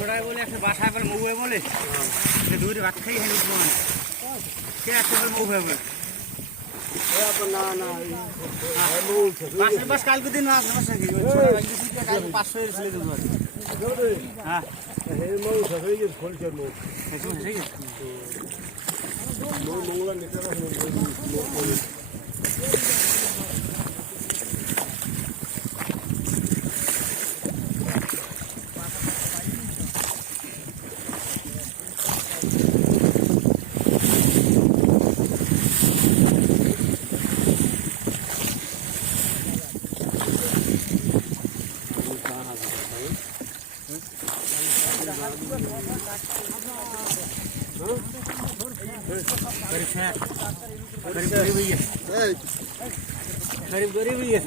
ছোড়াই বলে একটা বাসায় বলে মৌ বলে দূরে ভাত খাই হেন উঠবো না কে একটা বলে মৌ বলে না না বাসের বাস কালকে দিন মাছ মাছ নাকি ছোড়া ভাই দিছি কালকে 500 এর ছেলে দেবো হ্যাঁ এই মৌ সবাই যে খোলছে মৌ ঠিক আছে মৌ মৌলা নিতে পারে गरीब गरीब ही है गरीब गरीब ही है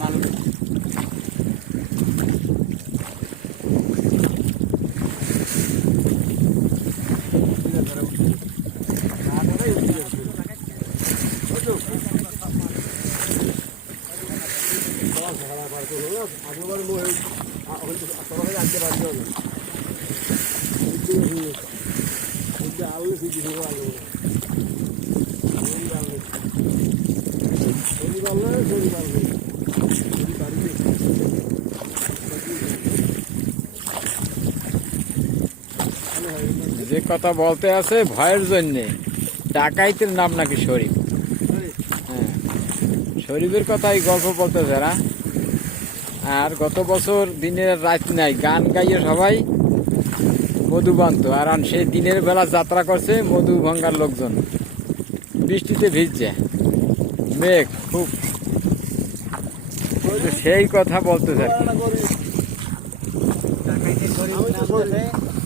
मालूम আগেবার মৌ সবাই আনতে পারবে না আলু ফিজি দেবো আলু যে কথা বলতে আছে ভয়ের জন্যে ডাকাইতের নাম নাকি শরীফ। হ্যাঁ, শরীফের কথাই গল্প বলতে যারা। আর গত বছর দিনের রাত নাই গান গাইয়ে সবাই মধু বানত আর সেই দিনের বেলা যাত্রা করছে মধু ভাঙ্গার লোকজন বৃষ্টিতে ভিজছে মেঘ খুব সেই কথা বলতে চাই।